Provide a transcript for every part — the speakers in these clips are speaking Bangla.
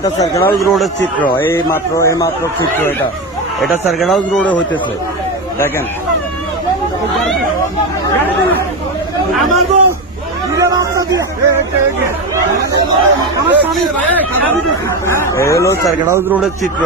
এটা সার্কেল হাউস রোডের চিত্র, এই মাত্র চিত্র এটা সার্কেল হাউস রোডে হইতেছে। দেখেন এই হলো সার্কেল হাউস রোডের চিত্র।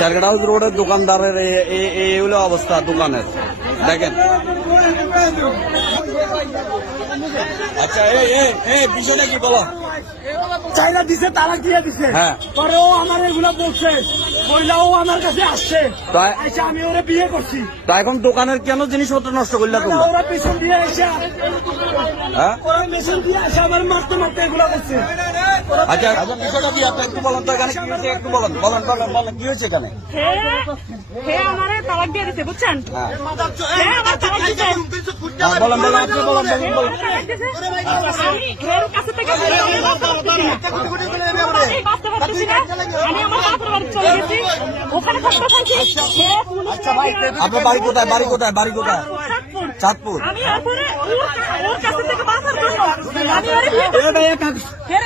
সার্কেল হাউস রোডের দোকানদারের এই হলো অবস্থা দোকানের। দেখেন আচ্ছা বিষয়টা কি বলো? চাইনা দিছে, তারা দিয়ে দিছে, পরেও আমার এগুলা বলছে, মহিলাও আমার কাছে আসছে, আমি ওরা বিয়ে করছি। তা এখন দোকানের কেন জিনিসপত্র নষ্ট করলে তোমরা? ওরা পেছন দিয়ে এসে ওরা মেশিন দিয়ে এসে আমার মারতে এগুলা করছে। আচ্ছা বিষয়টা কি আপনি একটু বলেন তো, এখানে কি হয়েছে একটু বলেন কি হয়েছে এখানে? আমারে তালাক দিয়ে দিছে, বুঝছেন? আমার তালাক দিছে। বলেন আপনি বলেন। আমি কাছে থেকে বাঁচতে পারতেছি না, আমি আমার বাপের বাড়ি চলে গেছি, ওখানে থাকতে চাইছি। আপনার বাড়ি কোথায়? বাড়ি কোথায়? চাঁদপুর। আমি এরপরে ওর কাছে থেকে বাঁচার জন্য আমি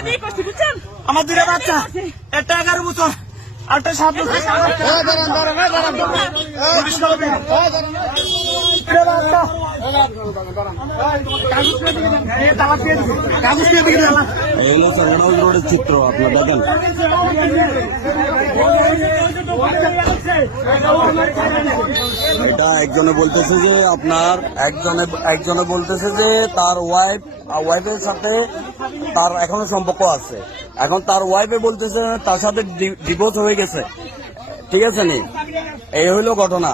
বিয়ে করছি, বুঝছেন? আমার দুটো বাচ্চা, একটা 11 বছর, আরেকটা 7 বছর। রোডের চিত্র আপনার দেখেন। এটা একজনে বলতেছে যে আপনার একজনে বলতেছে যে তার ওয়াইফের সাথে তার এখনো সম্পর্ক আছে। এখন তার ওয়াইফে বলতেছে তার সাথে ডিভোর্স হয়ে গেছে। ঠিক আছে নি, এই হইল ঘটনা।